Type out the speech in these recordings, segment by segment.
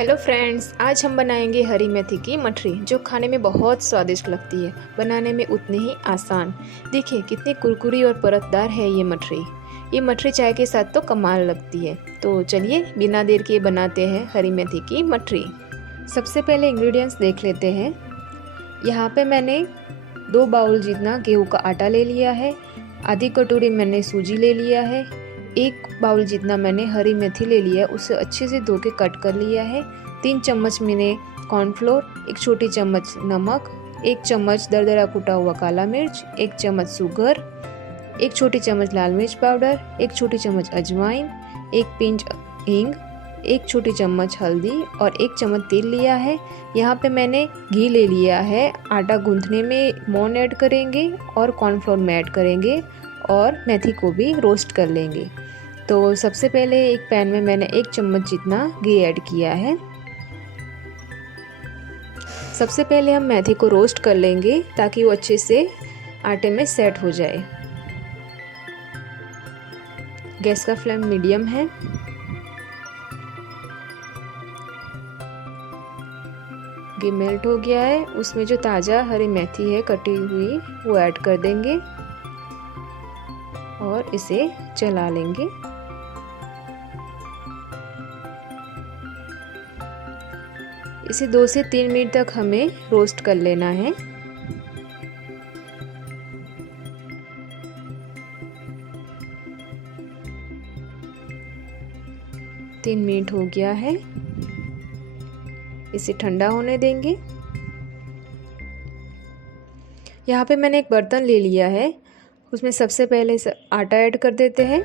Hello friends, आज हम बनाएंगे हरी मेथी की मठरी जो खाने में बहुत स्वादिष्ट लगती है। बनाने में उतनी ही आसान। देखिए कितनी कुरकुरी और परतदार है ये मठरी। ये मठरी चाय के साथ तो कमाल लगती है। तो चलिए बिना देर किए बनाते हैं हरी मेथी की मठरी। सबसे पहले इंग्रेडिएंट्स देख लेते हैं। यहाँ पे मैंने 2 बाउल जितना गेहूँ का आटा ले लिया है। आधी कटोरी मैंने सूजी ले लिया है। 1 बाउल जितना मैंने हरी मेथी ले लिया है, उसे अच्छे से धो के कट कर लिया है। 3 चम्मच मैंने कॉर्नफ्लोर, 1 छोटी चम्मच नमक, 1 चम्मच दरदरा कुटा हुआ काला मिर्च, 1 चम्मच शुगर, 1 छोटी चम्मच लाल मिर्च पाउडर, 1 छोटी चम्मच अजवाइन, 1 पिंच हींग, 1 छोटी चम्मच हल्दी और 1 चम्मच तेल लिया है। यहाँ पे मैंने घी ले लिया है। आटा गूंथने में मोन ऐड करेंगे और कॉर्नफ्लोर में ऐड करेंगे और मेथी को भी रोस्ट कर लेंगे। तो सबसे पहले एक पैन में मैंने 1 चम्मच जितना घी ऐड किया है। सबसे पहले हम मेथी को रोस्ट कर लेंगे ताकि वो अच्छे से आटे में सेट हो जाए। गैस का फ्लेम मीडियम है। घी मेल्ट हो गया है। उसमें जो ताज़ा हरी मेथी है कटी हुई वो ऐड कर देंगे और इसे चला लेंगे। इसे 2 से 3 मिनट तक हमें रोस्ट कर लेना है। तीन मिनट हो गया है। इसे ठंडा होने देंगे। यहाँ पे मैंने एक बर्तन ले लिया है। उसमें सबसे पहले आटा ऐड कर देते हैं।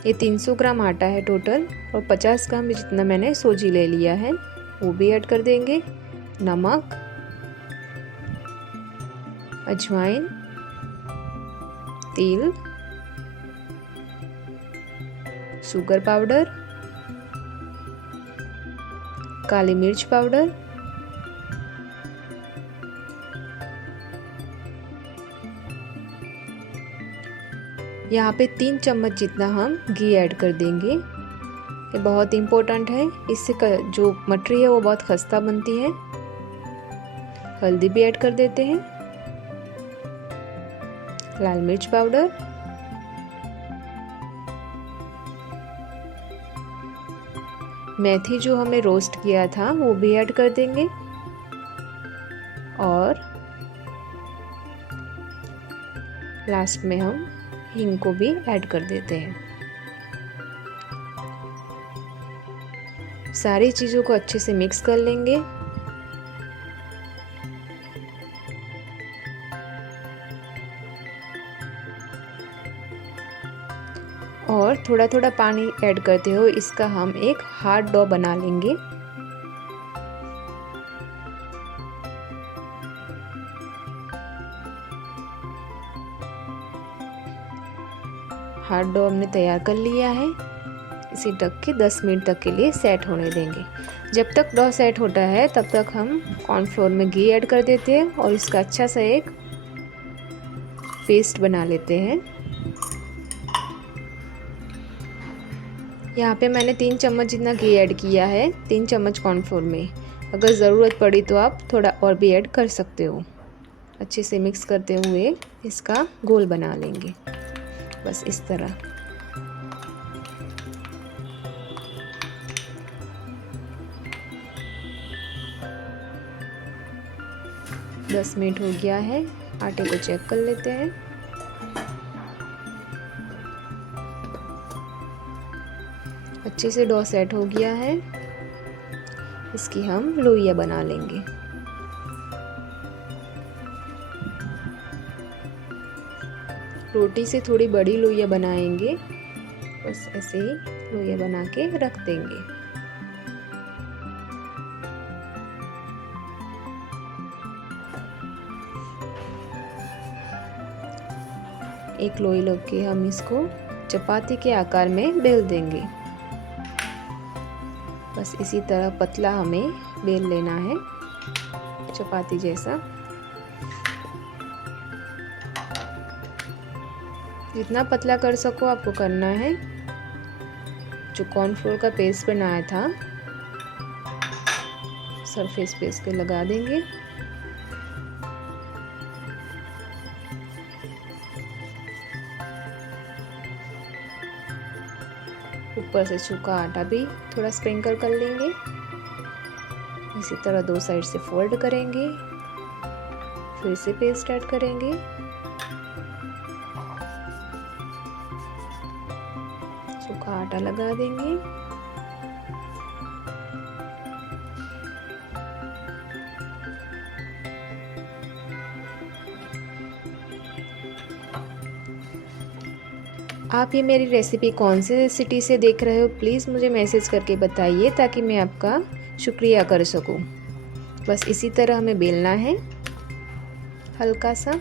ये 300 ग्राम आटा है टोटल और 50 ग्राम जितना मैंने सूजी ले लिया है वो भी ऐड कर देंगे। नमक, अजवाइन, तेल, शुगर पाउडर, काली मिर्च पाउडर, यहाँ पे 3 चम्मच जितना हम घी ऐड कर देंगे। ये बहुत इम्पोर्टेंट है। इससे जो मठरी है वो बहुत खस्ता बनती है। हल्दी भी ऐड कर देते हैं। लाल मिर्च पाउडर, मेथी जो हमने रोस्ट किया था वो भी ऐड कर देंगे और लास्ट में हम हींग को भी ऐड कर देते हैं। सारी चीज़ों को अच्छे से मिक्स कर लेंगे। और थोड़ा थोड़ा पानी ऐड करते हुए इसका हम एक हार्ड डो बना लेंगे। हार्ड डो हमने तैयार कर लिया है। इसे ढक के 10 मिनट तक के लिए सेट होने देंगे। जब तक डो सेट होता है तब तक हम कॉर्नफ्लोर में घी ऐड कर देते हैं और इसका अच्छा सा एक पेस्ट बना लेते हैं। यहाँ पे मैंने 3 चम्मच जितना घी ऐड किया है 3 चम्मच कॉर्नफ्लोर में। अगर ज़रूरत पड़ी तो आप थोड़ा और भी ऐड कर सकते हो। अच्छे से मिक्स करते हुए इसका गोल बना लेंगे, बस इस तरह। दस मिनट हो गया है। आटे को चेक कर लेते हैं। अच्छे से डो सेट हो गया है। इसकी हम लोइयां बना लेंगे। रोटी से थोड़ी बड़ी लोइयां बनाएंगे। बस ऐसे ही लोइयां बना के रख देंगे। एक लोई लेके हम इसको चपाती के आकार में बेल देंगे। बस इसी तरह पतला हमें बेल लेना है, चपाती जैसा। जितना पतला कर सको आपको करना है। जो कॉर्नफ्लोर का पेस्ट बनाया था सरफेस पे इसके लगा देंगे। ऊपर से सूखा आटा भी थोड़ा स्प्रिंकल कर लेंगे। इसी तरह 2 साइड से फोल्ड करेंगे, फिर से पेस्ट ऐड करेंगे। सूखा आटा लगा देंगे। आप ये मेरी रेसिपी कौन से सिटी से देख रहे हो प्लीज़ मुझे मैसेज करके बताइए ताकि मैं आपका शुक्रिया कर सकूं। बस इसी तरह हमें बेलना है हल्का सा।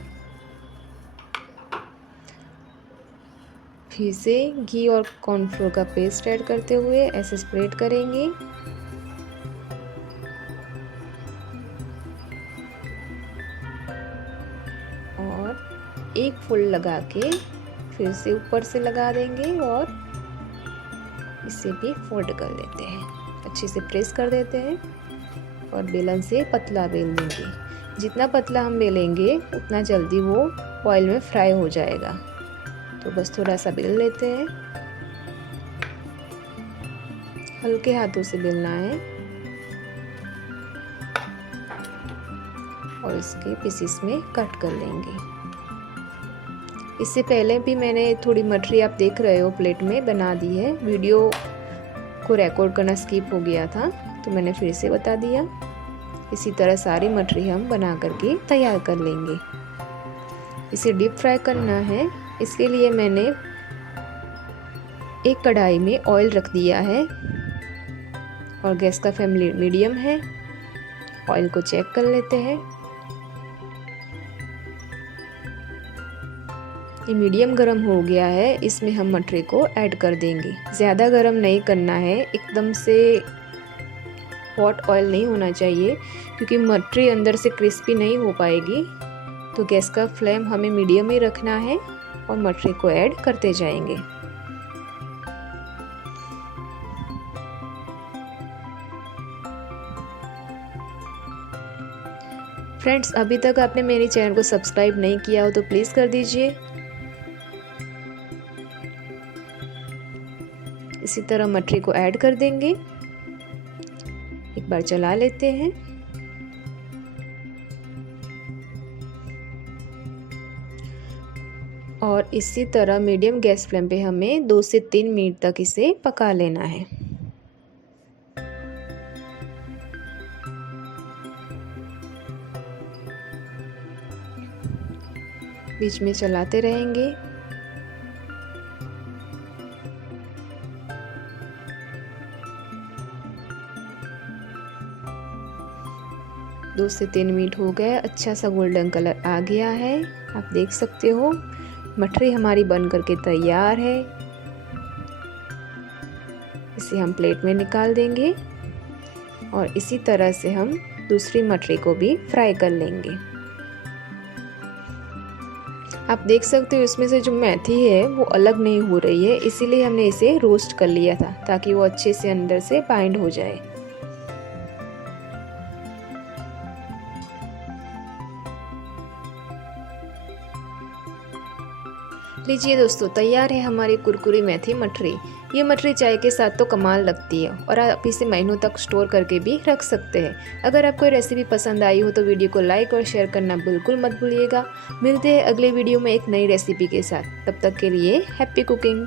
फिर से घी और कॉर्नफ्लोर का पेस्ट ऐड करते हुए ऐसे स्प्रेड करेंगे। और एक फोल्ड लगा के फिर से ऊपर से लगा देंगे और इसे भी फोल्ड कर लेते हैं। अच्छे से प्रेस कर देते हैं और बेलन से पतला बेल देंगे। जितना पतला हम बेलेंगे उतना जल्दी वो ऑयल में फ्राई हो जाएगा। तो बस थोड़ा सा बेल लेते हैं, हल्के हाथों से बेलना है और इसके पीसेस में कट कर लेंगे। इससे पहले भी मैंने थोड़ी मठरी आप देख रहे हो प्लेट में बना दी है। वीडियो को रिकॉर्ड करना स्किप हो गया था तो मैंने फिर से बता दिया। इसी तरह सारी मठरी हम बना करके तैयार कर लेंगे। इसे डीप फ्राई करना है। इसके लिए मैंने एक कढ़ाई में ऑयल रख दिया है और गैस का फ्लेम मीडियम है। ऑयल को चेक कर लेते हैं। ये मीडियम गरम हो गया है। इसमें हम मटरी को ऐड कर देंगे। ज़्यादा गरम नहीं करना है, एकदम से हॉट ऑयल नहीं होना चाहिए क्योंकि मटरी अंदर से क्रिस्पी नहीं हो पाएगी। तो गैस का फ्लेम हमें मीडियम ही रखना है और मटरी को ऐड करते जाएंगे। फ्रेंड्स, अभी तक आपने मेरे चैनल को सब्सक्राइब नहीं किया हो तो प्लीज़ कर दीजिए। इसी तरह मटरी को ऐड कर देंगे। एक बार चला लेते हैं। और इसी तरह मीडियम गैस फ्लेम पे हमें 2 से 3 मिनट तक इसे पका लेना है। बीच में चलाते रहेंगे। दो से 3 मिनट हो गए। अच्छा सा गोल्डन कलर आ गया है, आप देख सकते हो। मठरी हमारी बन करके तैयार है। इसे हम प्लेट में निकाल देंगे और इसी तरह से हम दूसरी मठरी को भी फ्राई कर लेंगे। आप देख सकते हो इसमें से जो मेथी है वो अलग नहीं हो रही है, इसीलिए हमने इसे रोस्ट कर लिया था ताकि वो अच्छे से अंदर से बाइंड हो जाए। लीजिए दोस्तों, तैयार है हमारी कुरकुरी मेथी मठरी। ये मठरी चाय के साथ तो कमाल लगती है और आप इसे महीनों तक स्टोर करके भी रख सकते हैं। अगर आपको ये रेसिपी पसंद आई हो तो वीडियो को लाइक और शेयर करना बिल्कुल मत भूलिएगा। मिलते हैं अगले वीडियो में एक नई रेसिपी के साथ। तब तक के लिए हैप्पी कुकिंग।